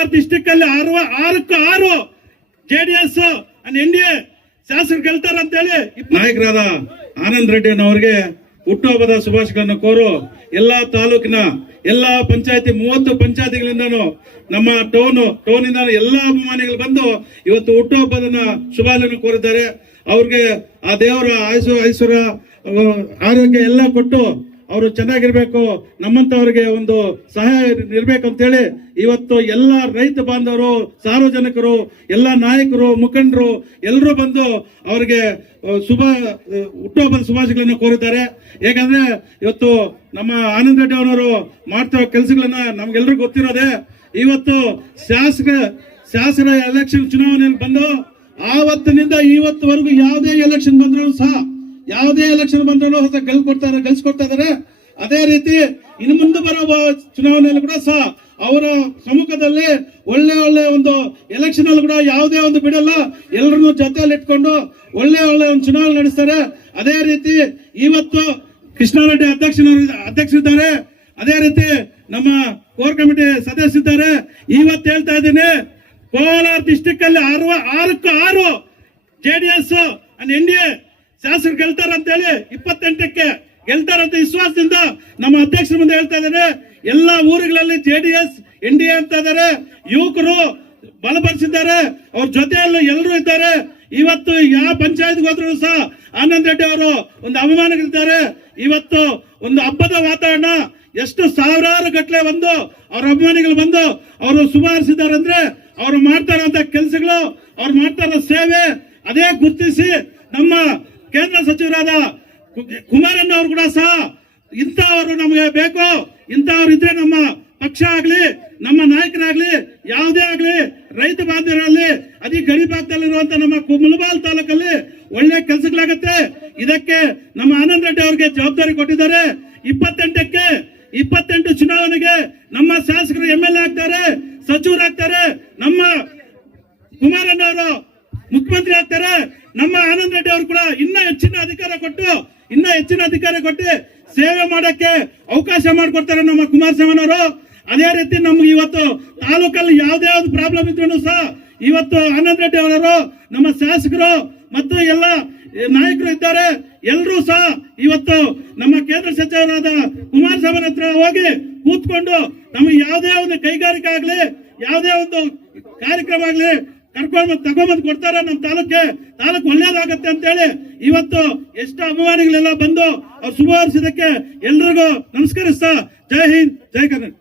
Kolar district ಅಲ್ಲಿ 6 JDS NDA ಶಾಸಕರು ಗೆಲ್ತಾರ ಅಂತ ಹೇಳಿ ನಾಯಕರಾದ ಆನಂದ್ ರೆಡ್ಡಿ ಅವರಿಗೆ ಹುಟ್ಟುಹಬ್ಬದ ಶುಭಾಶಯಗಳನ್ನು ಕೋರು ಎಲ್ಲಾ ತಾಲೂಕಿನ ಎಲ್ಲಾ ಪಂಚಾಯತಿ 30 ಪಂಚಾಯತಿಗಳಿಂದನೂ ನಮ್ಮ ಟೌನ್ ಇಂದ ಎಲ್ಲಾ ಅಭಿಮಾನಿಗಳು ಬಂದು ಇವತ್ತು ಹುಟ್ಟುಹಬ್ಬದ ಶುಭಾಶಯಗಳನ್ನು ಕೋರಿದ್ದಾರೆ. ಅವ್ರಿಗೆ ಆ ದೇವರ ಐಶ್ವರ್ಯ ಆರೋಗ್ಯ ಎಲ್ಲ ಕೊಟ್ಟು ಅವರು ಚೆನ್ನಾಗಿರ್ಬೇಕು, ನಮ್ಮಂತವರಿಗೆ ಒಂದು ಸಹಾಯ ಇರ್ಬೇಕು ಅಂತೇಳಿ ಇವತ್ತು ಎಲ್ಲ ರೈತ ಬಾಂಧವರು, ಸಾರ್ವಜನಿಕರು, ಎಲ್ಲ ನಾಯಕರು, ಮುಖಂಡರು ಎಲ್ಲರೂ ಬಂದು ಅವರಿಗೆ ಹುಟ್ಟುಹಬ್ಬದ ಶುಭಾಶಯಗಳನ್ನು ಕೋರಿದ್ದಾರೆ. ಯಾಕಂದ್ರೆ ಇವತ್ತು ನಮ್ಮ ಆನಂದ್ ರೆಡ್ಡಿ ಅವರವರು ಮಾಡ್ತಿರೋ ಕೆಲಸಗಳನ್ನ ನಮ್ಗೆಲ್ರಿಗೂ ಗೊತ್ತಿರೋದೆ. ಇವತ್ತು ಶಾಸಕರ ಎಲೆಕ್ಷನ್ ಚುನಾವಣೆಯಲ್ಲಿ ಬಂದು ಆವತ್ತಿನಿಂದ ಇವತ್ತುವರೆಗೂ ಯಾವುದೇ ಎಲೆಕ್ಷನ್ ಬಂದ್ರು ಹೊಸ ಗೆಲ್ಸ್ಕೊಡ್ತಾ ಇದಾರೆ. ಅದೇ ರೀತಿ ಇನ್ನು ಮುಂದೆ ಬರುವ ಚುನಾವಣೆಯಲ್ಲಿ ಕೂಡ ಸಹ ಅವರ ಸಮ್ಮುಖದಲ್ಲಿ ಒಳ್ಳೆ ಒಂದು ಎಲೆಕ್ಷನ್ ಅಲ್ಲಿ ಕೂಡ ಯಾವುದೇ ಒಂದು ಬಿಡಲ್ಲ, ಎಲ್ಲರನ್ನು ಜೊತೆಯಲ್ಲಿ ಇಟ್ಕೊಂಡು ಒಳ್ಳೆ ಒಂದು ಚುನಾವಣೆ ನಡೆಸ್ತಾರೆ. ಅದೇ ರೀತಿ ಇವತ್ತು ಕೃಷ್ಣಾರೆಡ್ಡಿ ಅಧ್ಯಕ್ಷರಿದ್ದಾರೆ, ಅದೇ ರೀತಿ ನಮ್ಮ ಕೋರ್ ಕಮಿಟಿ ಸದಸ್ಯರಿದ್ದಾರೆ. ಇವತ್ತು ಹೇಳ್ತಾ ಇದ್ದೀನಿ, ಕೋಲಾರ ಡಿಸ್ಟಿಕ್ ಅಲ್ಲಿ 6 JDS NDA ಶಾಸಕರು ಗೆಲ್ತಾರ ಅಂತ ಹೇಳಿ 28ಕ್ಕೆ ಗೆಲ್ತಾರಂತ ವಿಶ್ವಾಸದಿಂದ ನಮ್ಮ ಅಧ್ಯಕ್ಷರ ಮುಂದೆ ಹೇಳ್ತಾ ಇದ್ದಾರೆ. ಎಲ್ಲಾ ಊರುಗಳಲ್ಲಿ JDS NDA ಅಂತ ಇದ್ದಾರೆ, ಯುವಕರು ಬಲಪಡಿಸಿದ್ದಾರೆ, ಅವ್ರ ಜೊತೆಯಲ್ಲಿ ಎಲ್ಲರೂ ಇದ್ದಾರೆ. ಇವತ್ತು ಯಾವ ಪಂಚಾಯತ್ ಹೋದ್ರು ಸಹ ಆನಂದ್ ರೆಡ್ಡಿ ಅವರು ಒಂದು ಅಭಿಮಾನಿಗಳಿದ್ದಾರೆ. ಇವತ್ತು ಒಂದು ಹಬ್ಬದ ವಾತಾವರಣ, ಎಷ್ಟು ಸಾವಿರಾರು ಗಟ್ಟಲೆ ಬಂದು ಅವ್ರ ಅಭಿಮಾನಿಗಳು ಬಂದು ಅವರು ಶುಭಾರಿಸಿದ್ದಾರೆ ಅಂದ್ರೆ ಅವ್ರು ಮಾಡ್ತಾ ಇರುವಂತ ಕೆಲಸಗಳು, ಅವ್ರು ಮಾಡ್ತಾ ಇರೋ ಸೇವೆ ಅದೇ ಗುರುತಿಸಿ ನಮ್ಮ ಕೇಂದ್ರ ಸಚಿವರಾದ ಕುಮಾರಣ್ಣ ಅವರು ಕೂಡ ಸಹ ಇಂಥವರು ನಮಗೆ ಬೇಕು, ಇಂಥವ್ರು ಇದ್ರೆ ನಮ್ಮ ಪಕ್ಷ ಆಗ್ಲಿ, ನಮ್ಮ ನಾಯಕರಾಗ್ಲಿ, ಯಾವುದೇ ಆಗ್ಲಿ, ರೈತ ಬಾಂಧವರಲ್ಲಿ ಅತಿ ಗಡಿ ಭಾಗದಲ್ಲಿರುವಂತ ನಮ್ಮ ಮುಳಬಾಲ್ ತಾಲೂಕಲ್ಲಿ ಒಳ್ಳೆ ಕೆಲಸಗಳಾಗತ್ತೆ. ಇದಕ್ಕೆ ನಮ್ಮ ಆನಂದ್ ರೆಡ್ಡಿ ಅವರಿಗೆ ಜವಾಬ್ದಾರಿ ಕೊಟ್ಟಿದ್ದಾರೆ. 28 ಚುನಾವಣೆಗೆ ನಮ್ಮ ಶಾಸಕರು MLA ಆಗ್ತಾರೆ, ಸಚಿವರಾಗ್ತಾರೆ, ನಮ್ಮ ಕುಮಾರಣ್ಣ ಅವರು ಮುಖ್ಯಮಂತ್ರಿ ಆಗ್ತಾರೆ. ನಮ್ಮ ಆನಂದ್ ರೆಡ್ಡಿ ಅವರು ಕೂಡ ಇನ್ನೂ ಹೆಚ್ಚಿನ ಅಧಿಕಾರ ಕೊಟ್ಟು ಸೇವೆ ಮಾಡಕ್ಕೆ ಅವಕಾಶ ಮಾಡಿಕೊಡ್ತಾರೆ ನಮ್ಮ ಕುಮಾರಸ್ವಾಮಿ ಅವರು. ಅದೇ ರೀತಿ ನಮ್ಗೆ ಇವತ್ತು ತಾಲೂಕಲ್ಲಿ ಯಾವುದೇ ಒಂದು ಪ್ರಾಬ್ಲಮ್ ಇದ್ರೂ ಸಹ ಇವತ್ತು ಆನಂದ್ ರೆಡ್ಡಿ ಅವರವರು, ನಮ್ಮ ಶಾಸಕರು ಮತ್ತು ಎಲ್ಲ ನಾಯಕರು ಇದ್ದಾರೆ. ಎಲ್ಲರೂ ಸಹ ಇವತ್ತು ನಮ್ಮ ಕೇಂದ್ರ ಸಚಿವರಾದ ಕುಮಾರಸ್ವಾಮಿ ಹತ್ರ ಹೋಗಿ ಕೂತ್ಕೊಂಡು ನಮಗೆ ಯಾವುದೇ ಒಂದು ಕೈಗಾರಿಕೆ ಆಗ್ಲಿ, ಯಾವುದೇ ಒಂದು ಕಾರ್ಯಕ್ರಮ ಆಗ್ಲಿ ತಗೊಂಬಂದು ಕೊಡ್ತಾರೆ. ನಮ್ಮ ತಾಲೂಕು ಒಳ್ಳೇದಾಗತ್ತೆ ಅಂತ ಹೇಳಿ ಇವತ್ತು ಎಷ್ಟು ಅಭಿಮಾನಿಗಳೆಲ್ಲ ಬಂದು ಅವ್ರು ಶುಭ ಹಾರೈಸಿದ್ದಕ್ಕೆ ಎಲ್ರಿಗೂ ನಮಸ್ಕರಿಸ್ತಾ ಜೈ ಹಿಂದ್, ಜೈ ಕರ್ನಾಟಕ.